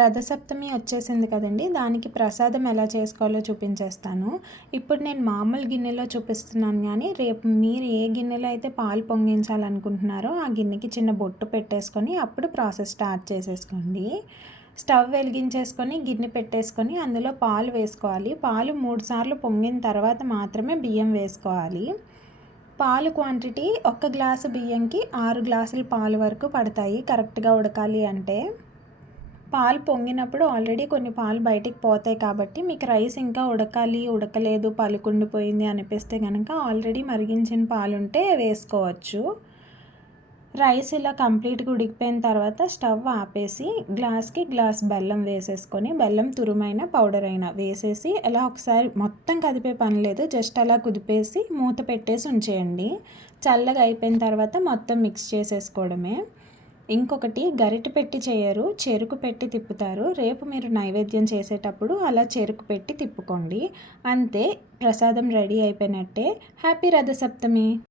రథసప్తమి వచ్చేసింది కదండి, దానికి ప్రసాదం ఎలా చేసుకోవాలో చూపించేస్తాను. ఇప్పుడు నేను మామూలు గిన్నెలో చూపిస్తున్నాను కానీ రేపు మీరు ఏ గిన్నెలో అయితే పాలు పొంగించాలనుకుంటున్నారో ఆ గిన్నెకి చిన్న బొట్టు పెట్టేసుకొని అప్పుడు ప్రాసెస్ స్టార్ట్ చేసేసుకోండి. స్టవ్ వెలిగించేసుకొని గిన్నె పెట్టేసుకొని అందులో పాలు వేసుకోవాలి. పాలు 3 సార్లు పొంగిన తర్వాత మాత్రమే బియ్యం వేసుకోవాలి. పాలు క్వాంటిటీ 1 గ్లాసు బియ్యంకి 6 గ్లాసుల పాలు వరకు పడతాయి కరెక్ట్గా ఉడకాలి అంటే. పాలు పొంగినప్పుడు ఆల్రెడీ కొన్ని పాలు బయటికి పోతాయి కాబట్టి మీకు రైస్ ఇంకా ఉడకాలి, ఉడకలేదు, పలుకుండిపోయింది అనిపిస్తే కనుక ఆల్రెడీ మరిగించిన పాలుంటే వేసుకోవచ్చు. రైస్ ఇలా కంప్లీట్గా ఉడికిపోయిన తర్వాత స్టవ్ ఆపేసి గ్లాస్కి గ్లాస్ బెల్లం వేసేసుకొని, బెల్లం తురుమైన పౌడర్ అయినా వేసేసి అలా ఒకసారి మొత్తం కదిపే పని లేదు, జస్ట్ అలా కుదిపేసి మూత పెట్టేసి ఉంచేయండి. చల్లగా అయిపోయిన తర్వాత మొత్తం మిక్స్ చేసేసుకోవడమే. ఇంకొకటి గరిటె పెట్టి చేయరు, చెరుకు పెట్టి తిప్పుతారు. రేపు మీరు నైవేద్యం చేసేటప్పుడు అలా చెరుకు పెట్టి తిప్పుకోండి. అంతే, ప్రసాదం రెడీ అయిపోయినట్టే. హ్యాపీ రథసప్తమి.